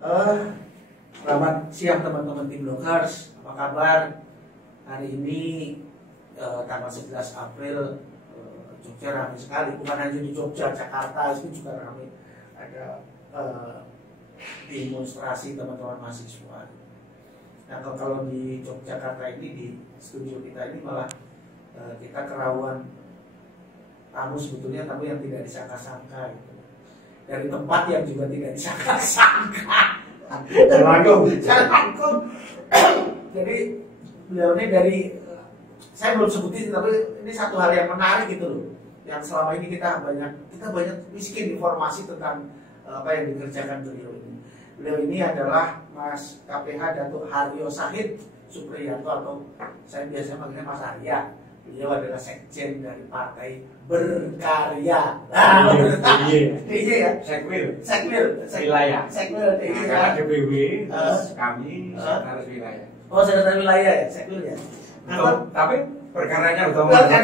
Eh, Selamat siang teman-teman tim Blockers, apa kabar? Hari ini tanggal 11 April, Jogja ramai sekali, bukan hanya di Jogja, Jakarta itu juga ramai. Ada demonstrasi teman-teman mahasiswa. Nah kalau di Yogyakarta ini, di studio kita ini malah kita kerawan tamu sebetulnya, tapi yang tidak disangka-sangka gitu. Dari tempat yang juga tidak disangka-sangka. Assalamualaikum. Jadi beliau ini dari, saya belum sebutin, tapi ini satu hal yang menarik gitu loh. Yang selama ini kita banyak miskin informasi tentang apa yang dikerjakan beliau ini. Beliau ini adalah Mas KPH Datuk Haryo Sahid Supriyanto, atau saya biasanya panggilnya Mas Arya. Beliau adalah sekjen dari Partai Berkarya. DIY ya? Sekwil wilayah. Sekwil DIY. Karena DPW, kami sekretaris wilayah. Oh, sekretaris wilayah ya, sekwil ya. Tapi perkaranya utama ada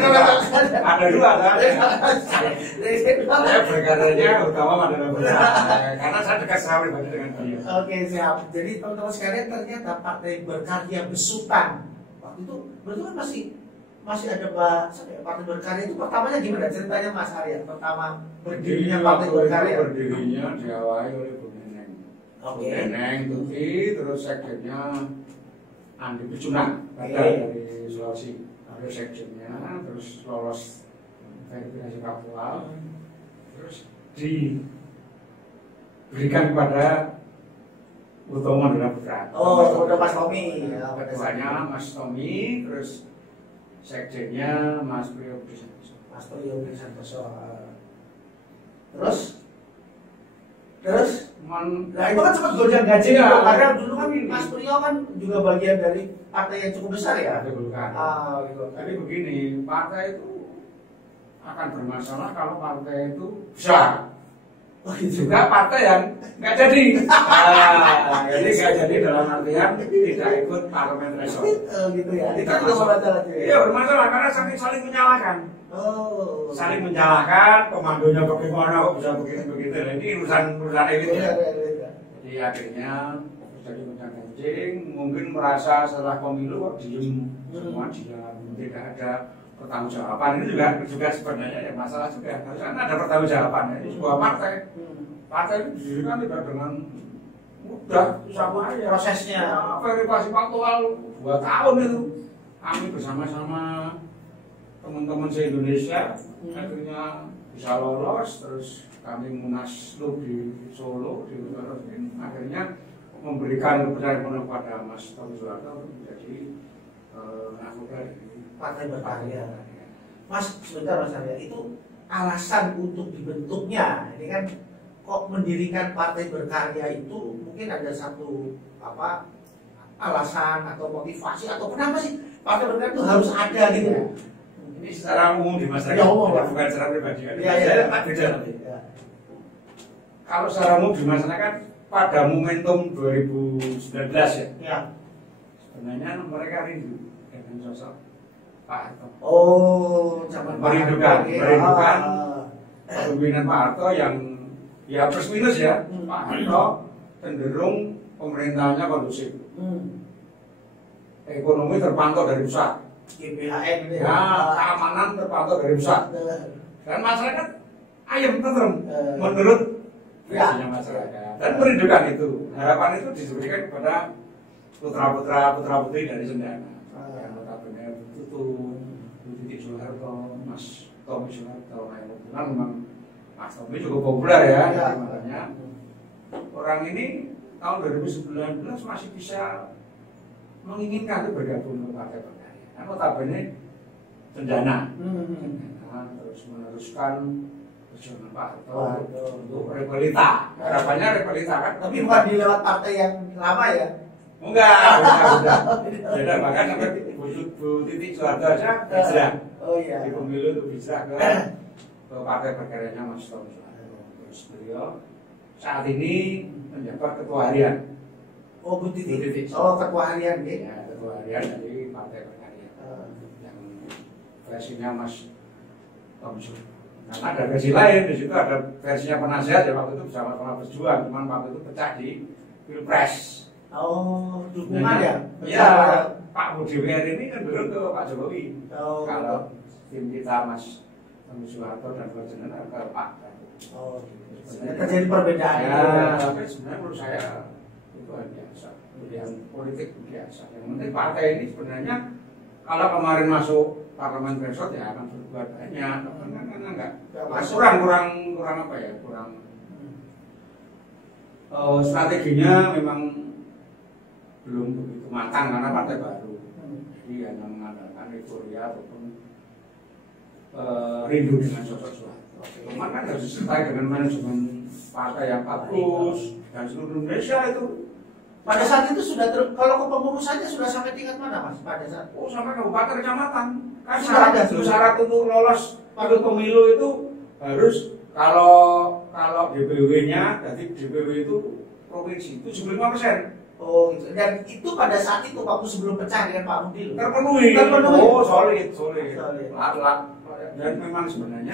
dua kan? Saya perkaranya utama adalah benar. Karena saya dekat sekali dengan dia. Oke, siap. Jadi teman-teman sekalian, ternyata Partai Berkarya Besutan waktu itu berarti kan masih ada Partai Berkarya itu pertamanya gimana ceritanya Mas Arya? Pertama berdirinya Partai Berkarya. Berdirinya diawali oleh Bu Neneng. Bu Neneng Tuti, terus sekjennya Andi Picunang dari Sulawesi. Ada sekjennya, terus lolos verifikasi faktual, terus diberikan kepada Utomo Mandala Putra. Oh, udah Mas Tommy. Ketuanya Mas Tommy, terus sekjennya Mas Priyo Santoso. Terus, nah itu kan sempat gonjang ganjing ya. Karena dulu kan Mas Priyo kan juga bagian dari partai yang cukup besar ya. Gitu. Jadi begini, partai itu akan bermasalah kalau partai itu besar. Oh, gitu. Juga partai yang nggak jadi. Jadi nggak jadi dalam artian tidak ikut parlemen threshold. Gitu ya. Itu bermasalah. Iya bermasalah karena saling menyalahkan. Oh. Saling menyalahkan, komandonya bagaimana kok bisa begitu. Nah, ini urusan elit ya. Jadi akhirnya terjadi gonjang-ganjing, mungkin merasa setelah pemilu kok diem, semua diam, tidak ada pertanggungjawaban. Ini juga sebenarnya ya masalah juga. Harusnya ada pertanggungjawaban. Ini sebuah partai. Partai itu didirikan tidak dengan mudah, sama aja. Prosesnya verifikasi faktual 2 tahun itu. Kami bersama-sama teman-teman se-Indonesia akhirnya bisa lolos, terus kami munaslup di Solo, di akhirnya memberikan kepercayaan penuh kepada Mas Tommy Soeharto untuk menjadi anggota Partai Berkarya. Mas, sebentar Mas Arya, itu alasan untuk dibentuknya, ini kan kok mendirikan Partai Berkarya itu mungkin ada satu alasan atau motivasi, atau kenapa sih Partai Berkarya itu harus ada gitu? Ini secara umum di masyarakat, bukan secara pribadi. Saya tak beda nanti. Kalau secara umum di masyarakat pada momentum 2019 ya. Sebenarnya mereka rindu dengan sosok Pak Harto. Oh, zaman merindukan kepemimpinan Pak Harto yang ya plus minus ya. Pak Harto cenderung pemerintahnya kondusif. Ekonomi terpantau dari pusat. GBHN ini ya, keamanan terpantau dari pusat. Dan masyarakat ayam tentrem menurut versinya masyarakat. Dan merindukan itu. Harapan itu diberikan kepada putra-putri dari Sendana. Yang notabene Tutun, Bu Titik Soeharto, Mas Tommy Soeharto. Kebetulan memang Mas Tommy cukup populer ya. Makanya orang ini tahun 2019 masih bisa menginginkan itu bergabung ke Partai Berkarya. Notabene Sendana, terus meneruskan perjuangan Pak Harto untuk repelita. Harapannya repelita kan, tapi bukan di lewat partai yang lama ya? Enggak. Beda, bahkan sampai Bu Titik Soeharto aja hijrah. Oh iya. Di pemilu itu hijrah ke Partai Berkaryanya Mas Tommy Soeharto. Terus beliau saat ini menjabat ketua harian. Oh, Bu Titik. Oh, ketua harian gitu. Ya, ketua harian dari Partai Berkarya. Yang versinya Mas Tommy Soeharto. Karena ada versi lain, di situ ada versinya penasihat ya waktu itu bersama-sama berjuang, cuman waktu itu pecah di Pilpres. Oh, dukungan ya? Iya, Pak Budi WR ini kan dulu ke Pak Jokowi. Oh, kalau tim kita Mas Tommy Soeharto dan Ferdinand ke Pak. Oh, terjadi perbedaan. Ya, tapi sebenarnya menurut saya itu hal biasa. Pilihan politik biasa. Yang penting partai ini sebenarnya kalau kemarin masuk parlemen threshold ya akan berbuat banyak. Enggak. Kurang apa ya? Kurang strateginya memang belum begitu matang karena partai baru. Jadi hanya mengandalkan euforia ataupun rindu dengan sosok Soeharto. Cuman kan harus disertai dengan manajemen partai yang bagus dan seluruh Indonesia itu. Pada saat itu sudah kalau kepengurusannya sudah sampai tingkat mana Mas? Pada saat Sampai kabupaten kecamatan. Kan sudah ada syarat untuk lolos ikut pemilu itu harus kalau DPW-nya, jadi DPW itu provinsi itu 75%. Oh, gitu. Dan itu pada saat itu waktu sebelum pecah dengan Pak Budi terpenuhi. Oh, solid. Lat. Dan memang sebenarnya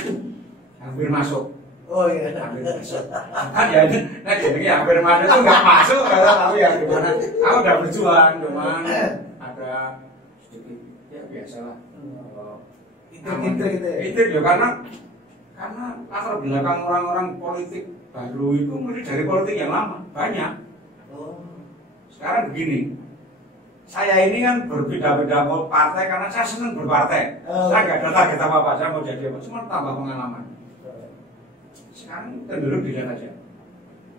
hampir masuk. Oh iya. Hampir masuk. Kan ya, jadi hampir masuk itu nggak masuk, nggak tahu ya gimana. Aku udah berjuang, cuman ada sedikit ya biasalah. Itu Itu ya karena latar belakang orang-orang politik baru itu mesti dari politik yang lama banyak. Sekarang begini, saya ini kan berbeda-beda partai karena saya senang berpartai. Saya nggak ada target apa-apa, saya mau jadi apa, cuma tambah pengalaman. Sekarang cenderung dilihat aja.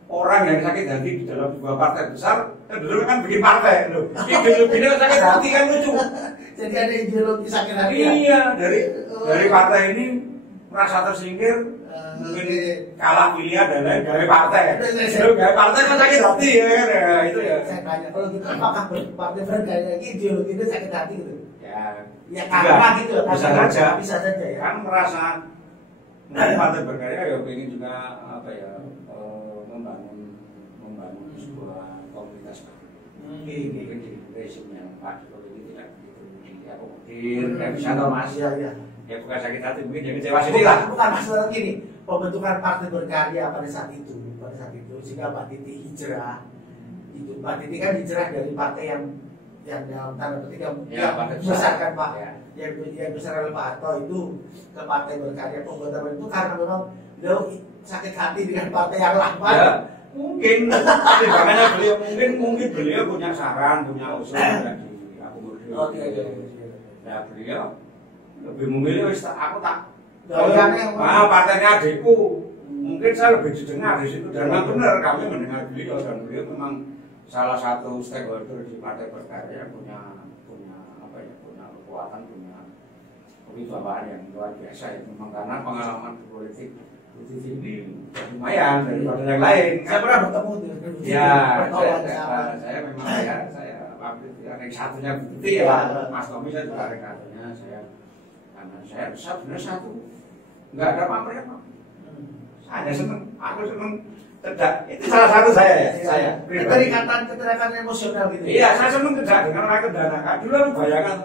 Orang yang sakit hati di dalam sebuah partai besar, cenderung kan bikin partai loh. Ideologinya sakit hati kan lucu. Jadi ada ideologi sakit hati. Iya, dari partai ini merasa tersingkir, mungkin kalah pilihan dan lain dari partai. Dari partai kan sakit hati ya kan, itu ya. Saya tanya, kalau gitu apakah partai berkarya ini ideologinya sakit hati gitu? Ya karena gitu. Bisa saja ya. Kan merasa partai berkarya ya ingin juga apa ya membangun sebuah komunitas baru. Mungkin di resimnya Pak Jokowi tidak begitu diakomodir, nggak bisa atau Mas. Ya bukan sakit hati, mungkin jadi kecewa sendiri lah. Bukan masalah gini, pembentukan partai berkarya pada saat itu sehingga Mbak Titi hijrah. Itu Mbak Titi kan hijrah dari partai yang dalam tanda petik yang besar kan Pak, yang besar oleh Pak Harto itu ke partai berkarya. Pembentukan itu karena memang beliau sakit hati dengan partai yang lama. Ya, mungkin makanya beliau mungkin beliau punya saran, punya usul dari akomodir. Ya beliau lebih memilih aku tak partainya adikku, mungkin saya lebih didengar di situ dan memang benar kami mendengar beliau dan beliau memang salah satu stakeholder di partai berkarya punya kekuatan, punya kewibawaan yang luar biasa ya memang karena pengalaman politik ini lumayan daripada yang lain. Saya pernah bertemu ya saya memang saya yang satunya begitu ya Mas Tommy saya juga yang satunya saya sebenarnya satu nggak ada pamrih apa. Saya seneng, aku seneng cerdak. Itu salah satu saya. Keterikatan emosional gitu. Iya, saya seneng cerdak dengan orang kedana. Dulu aku bayangkan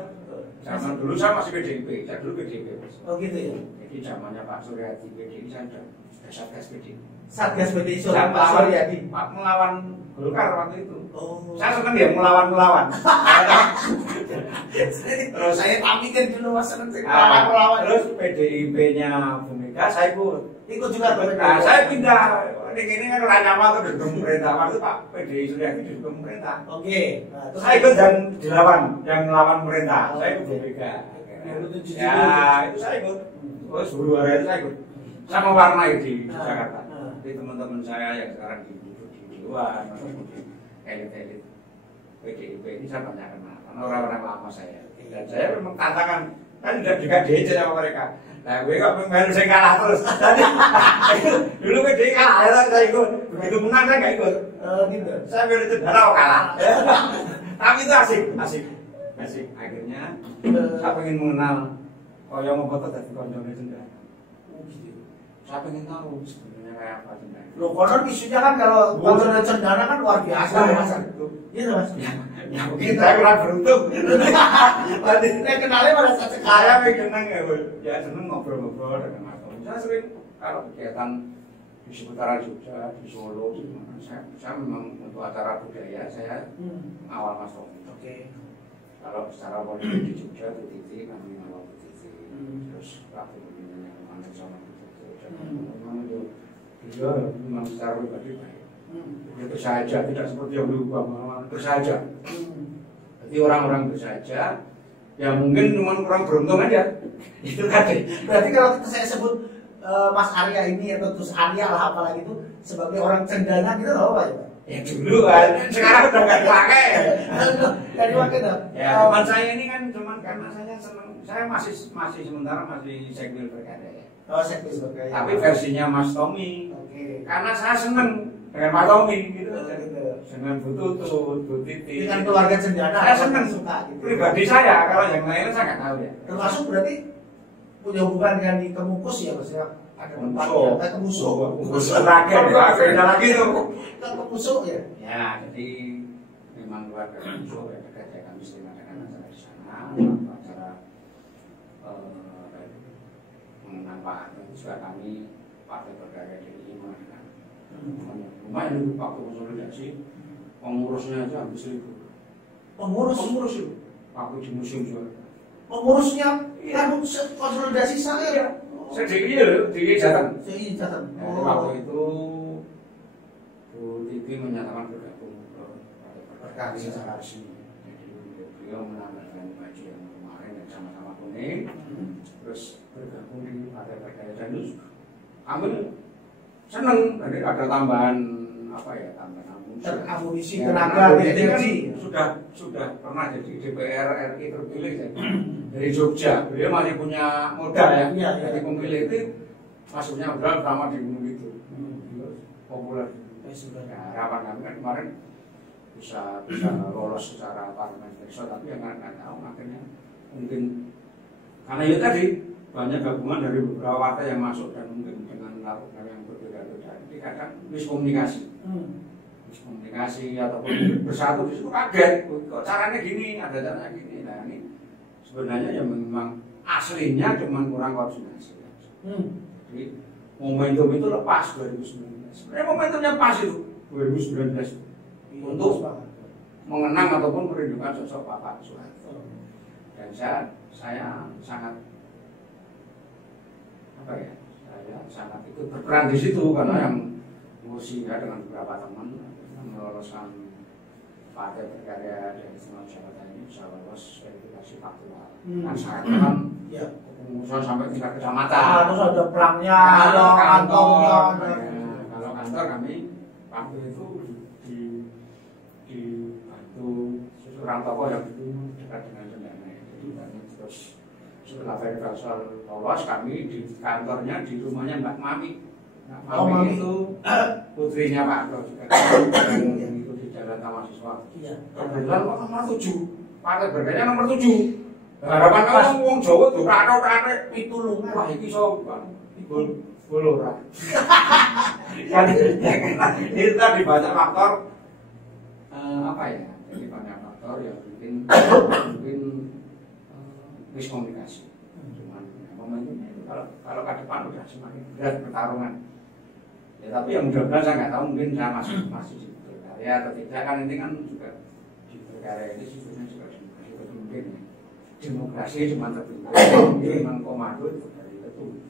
zaman dulu saya masih PDIP, saya dulu PDIP. Oh gitu ya. Jadi zamannya Pak Suryadi PDIP saya sudah Satgas PDIP. Satgas PDIP Pak Suryadi. Pak melawan Golkar waktu itu. Oh. Saya seneng dia melawan. Terus saya pikir dulu Mas seneng melawan. Terus PDIP-nya Bu Mega saya ikut juga. Saya pindah. Ini kan orang nyaman tuh dukung pemerintah. Waktu Pak PDI Suryadi dukung pemerintah. Oke. Saya ikut yang dilawan, yang melawan pemerintah. Saya ikut Bu Mega. Ya itu saya ikut. Terus Huru Hara itu saya ikut. Saya mewarnai di Jakarta. Jadi teman-teman saya yang sekarang di luar, di elit-elit PDIP ini saya banyak kenal. Karena orang-orang lama saya. Dan saya memang tantangan. Kan juga DJ sama mereka. Nah gue kok pengen saya kalah terus. Dulu PDI kalah, saya ikut. Begitu menang saya nggak ikut. Gitu. Saya pilih cedera kok kalah. Tapi itu asik. Akhirnya saya pengen mengenal. Oh yang mau foto dari konjongnya cendera. Saya pengen tahu sebenarnya kayak apa cendera. Loh konon isunya kan kalau konjongnya cendera kan luar biasa. Iya Mas. Ya mungkin saya kurang beruntung. Saya kenalnya pada saat saya seneng ya seneng ngobrol-ngobrol dengan Mas Tommy. Saya sering kalau kegiatan di seputaran Jogja, di Solo, di mana. Saya memang untuk acara budaya saya awal masuk. Oke. Kalau secara politik di Jogja Bu Titi kami ngawal Bu Titi, terus waktu pemimpinnya kemana sama Bu Titi. Memang itu dia memang secara pribadi baik. Dia bersahaja, tidak seperti yang dulu bersahaja. Jadi orang-orang bersahaja, ya mungkin cuma kurang beruntung aja. Itu tadi. Berarti kalau saya sebut Mas Arya ini atau terus Arya lah apalagi itu sebagai orang cendana gitu loh Pak ya Pak? Ya dulu kan, sekarang udah nggak dipakai. Nggak dipakai dong. Ya, teman saya ini kan cuman karena saya senang, saya masih sementara masih sekbil berkarya ya. Oh, sekbil berkarya. Tapi versinya Mas Tommy. Oke. Karena saya senang dengan Mas Tommy gitu. Gitu. Dengan Bu Tutut, Bu Titi. Dengan keluarga cendana. Saya senang suka gitu. Pribadi saya, kalau yang lain saya nggak tahu ya. Termasuk berarti punya hubungan dengan di Kemukus ya Mas ya? Ada tempatnya, Kemuso. Terakhir, beda lagi tuh. Kemuso ya? Ya, jadi memang keluarga Kemuso ya dekat ya, kami sering adakan acara di sana, acara mengenang Pak Harto juga kami Partai Berkarya DKI mengadakan. Lumayan itu waktu konsolidasi, pengurusnya aja hampir 1.000. Pengurus itu, waktu di museum juga. Pengurusnya kan konsolidasi saya ya? Sedikit ya, di Jateng. Waktu itu Bu Titi menyatakan bergabung ke Partai Berkarya secara resmi. Jadi beliau menambahkan baju yang kemarin yang sama-sama kuning, terus bergabung di Partai Berkarya dan itu kami seneng. Jadi ada tambahan apa ya, tambahan amunisi tenaga energi. Sudah pernah jadi DPR RI terpilih dari Jogja. Beliau masih punya modal ya. Jadi pemilih itu masuknya modal pertama di gunung itu. Populer. Ya, harapan kami kan kemarin bisa lolos secara parlemen besok, tapi yang nggak tahu akhirnya mungkin karena itu tadi banyak gabungan dari beberapa partai yang masuk dan mungkin dengan lakukan yang berbeda-beda. Jadi kadang miskomunikasi. Komunikasi ataupun bersatu di situ kaget, kok caranya gini, ada caranya gini. Nah ini sebenarnya yang memang aslinya cuma kurang koordinasi. Jadi momentum itu lepas 2019. Sebenarnya momentumnya pas itu 2019 untuk mengenang ataupun merindukan sosok Bapak Soeharto. Dan saya sangat apa ya? Saya sangat ikut berperan di situ karena yang sehingga dengan beberapa teman meloloskan Partai Berkarya dari semua jabatan ini bisa lolos verifikasi faktual. Dan saya kan pengurusan sampai tingkat kecamatan. Harus ada pelangnya, ada kantongnya. Kalau kantor kami waktu itu di Batu Surang Toko yang itu dekat dengan Cendana. Jadi kami terus setelah verifikasi lolos kami di kantornya di rumahnya Mbak Mami. Mami itu putrinya Pak Harto juga. Itu di Jalan Taman Siswa. Kebetulan kok nomor 7. Partai Berkarya nomor 7. Harapan kamu wong Jawa tuh pratok-pratok pitulungan. Wah iki iso gol ora. Kan itu tadi banyak faktor apa ya? Jadi banyak faktor yang mungkin miskomunikasi. Cuman momentumnya itu kalau ke depan udah semakin berat pertarungan. Ya tapi yang mudah-mudahan saya nggak tahu, mungkin saya masih di Berkarya atau tidak, kan ini kan juga di Berkarya ini sebetulnya juga demokrasi terpimpin ya. Demokrasi cuma terpimpin, memang komando itu dari itu.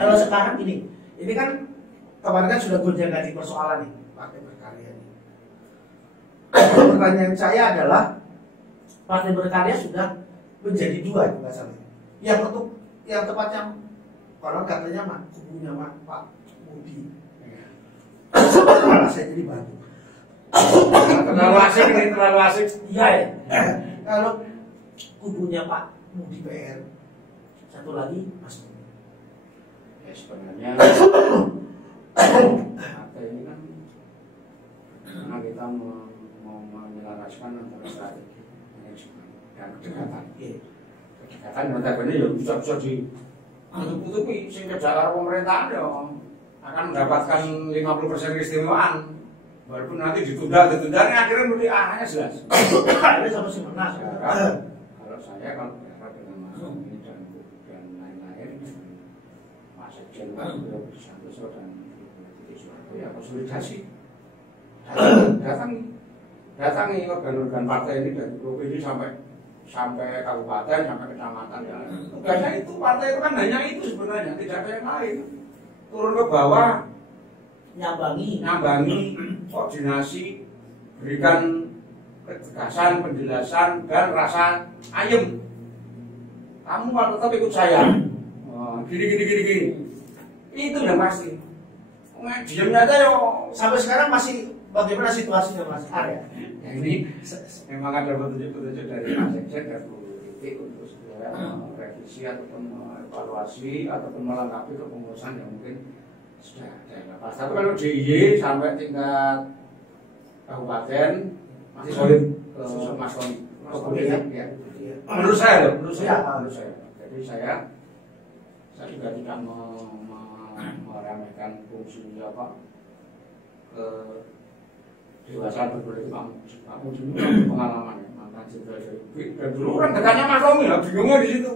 Kalau sekarang ini kan kemarin kan sudah gonjang-ganjing persoalan nih Partai Berkarya ini. Pertanyaan saya adalah Partai Berkarya sudah menjadi dua juga salah. Yang untuk yang tepatnya kalau katanya kubunya Pak Budi. Saya jadi batu. Terlalu asik. Iya ya. Kalau kubunya Pak Budi PR, satu lagi Mas Budi. Ya sebenarnya partai ini kan karena kita mau menyelaraskan antara strategi dan kedekatan. Kedekatan notabene ya bisa ditutup-tutupi sing kerja karo pemerintahan ya akan mendapatkan 50% keistimewaan. Walaupun nanti ditunda akhirnya mesti arahnya jelas. Ini sama si Menas. Kalau saya kalau berharap dengan Mas ini dan lain-lain Pak Sekjen Pak Budi Santoso dan Titik Soeharto ya konsolidasi. Datangi organ-organ partai ini dari provinsi sampai kabupaten, sampai kecamatan ya. Tugasnya itu partai itu kan hanya itu sebenarnya, tidak ada yang lain. Turun ke bawah, nyambangi, koordinasi, berikan ketegasan, penjelasan dan rasa ayem. Kamu kalau tetap ikut saya, gini. Itu udah pasti. Diamnya aja yo. Sampai sekarang masih bagaimana situasinya Mas Arya? Ya ini memang ada petunjuk-petunjuk dari Pak Sekjen dan Bu Titik untuk segera revisi ataupun evaluasi ataupun melengkapi kepengurusan yang mungkin sudah ada yang lepas. Tapi kalau DIY sampai tingkat kabupaten masih solid ke Mas Tony. Ya. Menurut saya. Jadi saya juga tidak meremehkan fungsi apa ke dewasaan berpolitik kamu dulu pengalaman mantan jenderal dari UPI dan dulu kan dekatnya Mas Romi lah, bingungnya di situ.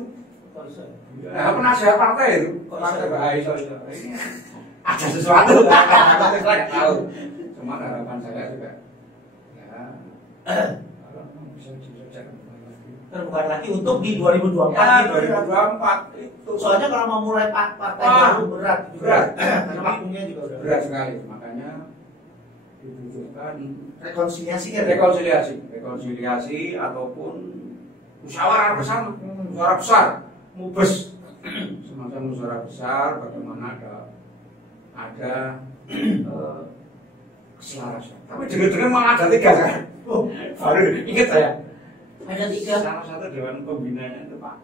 Penasihat partai itu, partai baik ada sesuatu, saya nggak tahu. Cuma harapan saya juga, ya kalau bisa dikerjakan terbuka lagi untuk di 2024. Ya, 2024 itu. Soalnya kalau mau mulai partai baru berat, karena waktunya juga udah berat sekali, makanya dibutuhkan rekonsiliasi ataupun musyawarah bersama, musyawarah besar, mubes, semacam musyawarah besar, bagaimana ada keselarasan. Tapi dengar-dengar malah ada 3 kan? Baru ingat saya. Ada 3. Salah satu dewan pembinanya itu Pak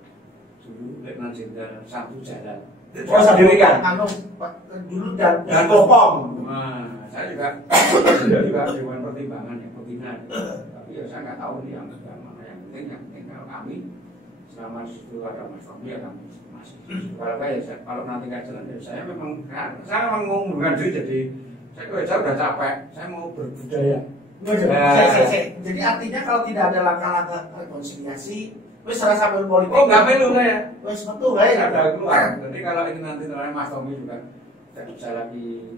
dulu Letnan Jenderal Satu Jalan. Sendiri kan? Dulu dan Kopong. Nah, saya juga dewan pertimbangan yang pembina. Tapi ya saya nggak tahu nih yang mana yang penting kalau kami selama di situ ada Mas Romi ya kami masih. Kalau nanti nggak jalan ya saya memang mau mengundurkan diri jadi saya udah capek. Saya mau berbudaya. Jadi artinya kalau tidak ada langkah-langkah rekonsiliasi, wes rasa politik. Oh nggak perlu saya. Wes betul ya. Ada keluar. Jadi kalau ini nanti Mas Tommy juga tidak bisa lagi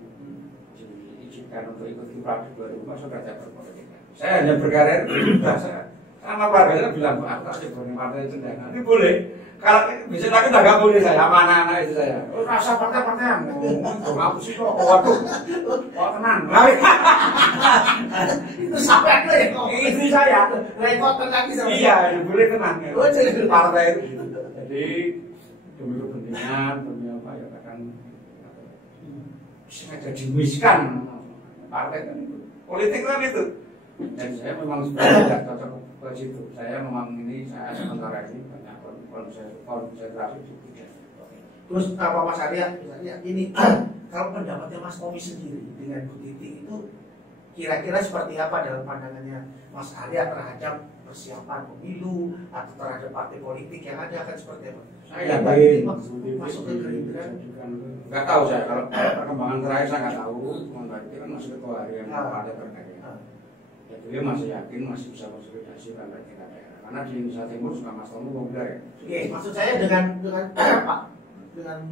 diizinkan untuk ikut Pilpres 2024 sudah tidak berpolitik. Saya hanya berkarir, sudah saya sama keluarganya bilang aku tak sebutin partai Cendana. Ini boleh. Kalau bisa lagi udah nggak boleh saya sama anak-anak itu saya. Rasa partai-partai yang aku sih kok waduh. Kok tenang. Itu sampai ada ya. Itu saya. Repot kaki sama. Iya, boleh tenang ya. Oh, jadi partai itu gitu. Jadi demi kepentingan, demi apa ya kadang sengaja dimiskan partai kan itu. Politik kan itu. Dan saya memang sebenarnya tidak cocok ke situ. Saya memang saya sementara ini banyak konsentrasi di bidang. Terus apa Mas Arya? Misalnya ini kalau pendapatnya Mas Tommy sendiri dengan Bu Titi itu kira-kira seperti apa dalam pandangannya Mas Arya terhadap persiapan pemilu atau terhadap partai politik yang ada akan seperti apa? Saya masuk ke Gerindra. Nggak tahu saya kalau perkembangan terakhir saya nggak tahu. Cuma berarti kan masih ketua harian partai terkait. Ya beliau masih yakin masih bisa konsolidasi sampai tingkat daerah. Karena di Indonesia Timur juga Mas Tommy populer ya. Oke, maksud saya dengan Pak dengan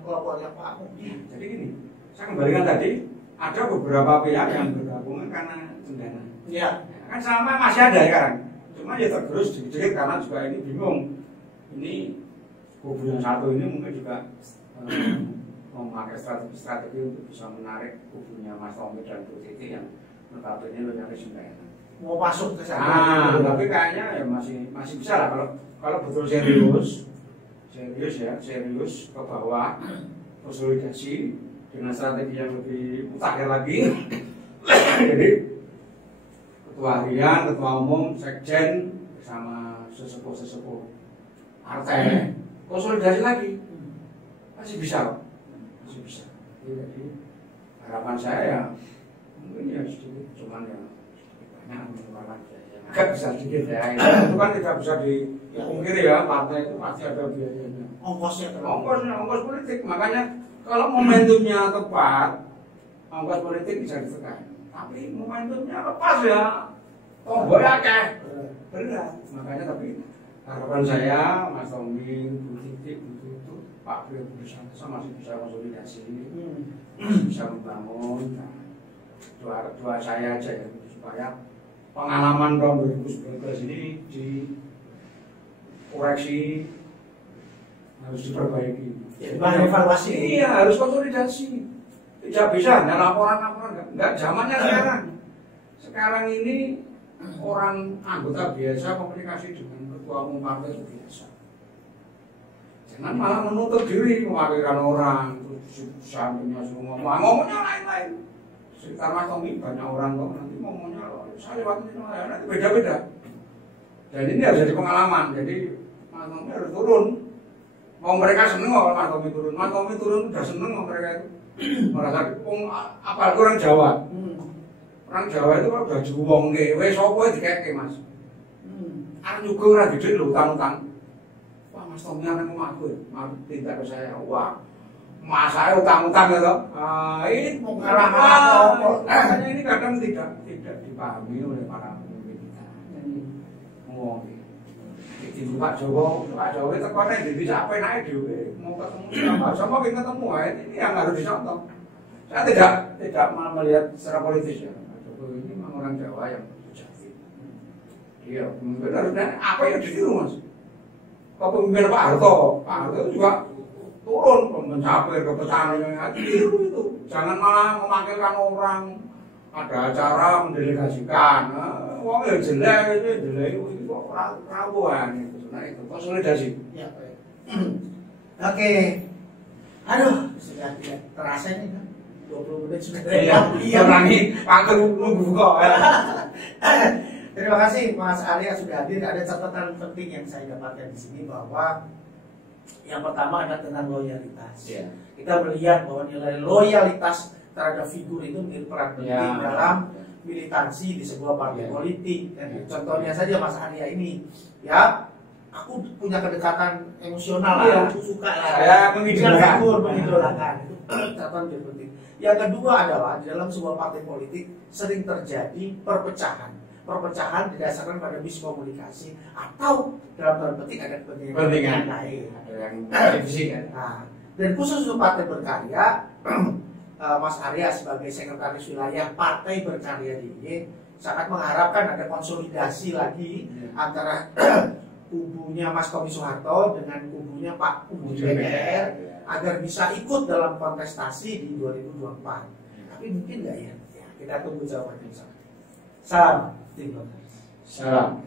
kelompoknya Pak Mudi. Jadi gini, saya kembalikan tadi ada beberapa pihak yang bergabungan karena Cendana. Iya. Kan sama masih ada ya kan. Cuma ya tergerus sedikit karena juga ini bingung. Ini kubu yang satu ini mungkin juga memakai strategi untuk bisa menarik kubunya Mas Tommy dan Bu Titi yang notabene lo nyari Cendana. Mau masuk ke sana. Tapi kayaknya ya masih bisa lah kalau betul serius ke bawah konsolidasi dengan strategi yang lebih mutakhir lagi. Jadi ketua harian, ketua umum, sekjen bersama sesepuh partai konsolidasi lagi masih bisa. Jadi harapan saya ya mungkin ya sedikit, cuman ya agak bisa sedikit ya. Itu kan tidak bisa dipungkiri ya, partai itu pasti ada biayanya. Ongkos politik. Makanya kalau momentumnya tepat, ongkos politik bisa ditekan. Tapi momentumnya lepas ya, tombol akeh berat. Makanya tapi harapan saya Mas Tommy, Bu Titik, Bu Tutu, Pak Brio, Bu Santoso masih bisa konsolidasi, bisa membangun. Nah, doa saya aja ya supaya pengalaman tahun 2019 ini dikoreksi, harus diperbaiki. Jadi bahan evaluasi. Iya, harus konsolidasi. Tidak bisa hanya laporan-laporan, enggak zamannya sekarang. Sekarang ini orang anggota biasa komunikasi dengan ketua umum partai itu biasa. Jangan malah menutup diri mewakilkan orang, sampingnya semua ngomongnya lain-lain. Sekitar Mas Tommy banyak orang kok nanti ngomongnya saya lewat ini nanti beda-beda. Dan ini harus jadi pengalaman. Jadi Mas Tommy harus turun. Mau mereka seneng kalau Mas Tommy turun. Mas Tommy turun udah seneng kalau mereka itu merasa apalagi orang Jawa. Orang Jawa itu kalau udah juwong wes apa dikeke Mas. Arep juga ora gede lho utang-utang. Wah Mas Tommy anak omahku, tindak ke saya. Wah, Mas saya utang-utang ya toh. Ini pengalaman ini kadang tidak dipahami oleh para pemimpin kita. Ngomong iki Pak Jowo itu kok di sampai naik dhewe mau ketemu sama ketemu ini yang harus dicontoh. Saya tidak melihat secara politis ya. Ini memang orang Jawa yang sejati. Iya, benar. Apa yang ditiru Mas? Kepemimpinan Pak Harto juga turun mencapai kebesarannya. Tiru itu. Jangan malah memakilkan orang. Ada acara mendelegasikan. Wong yang jelek itu rawan itu. Nah itu konsolidasi. Ya, baik. Oke. Aduh, sudah tidak terasa ini kan. 20 menit sudah. Iya, ulangi. Pak nunggu kok. Terima kasih Mas Arya sudah hadir. Ada catatan penting yang saya dapatkan di sini bahwa yang pertama adalah tentang loyalitas. Ya. Kita melihat bahwa nilai loyalitas terhadap figur itu menjadi peran penting dalam militansi di sebuah partai politik. Dan contohnya saja Mas Arya ini, ya, aku punya kedekatan emosional lah, aku suka lah. Saya mengidolakan. Itu catatan yang penting. Yang kedua adalah di dalam sebuah partai politik sering terjadi perpecahan didasarkan pada miskomunikasi atau dalam tanda petik ada kepentingan lain. Ada yang divisi kan. Nah, dan khusus untuk Partai Berkarya, Mas Arya sebagai sekretaris wilayah Partai Berkarya DIY sangat mengharapkan ada konsolidasi lagi antara kubunya Mas Tommy Soeharto dengan kubunya Pak Kubu DPR agar bisa ikut dalam kontestasi di 2024. Tapi mungkin nggak ya? Kita tunggu jawabannya. Salam. Salam.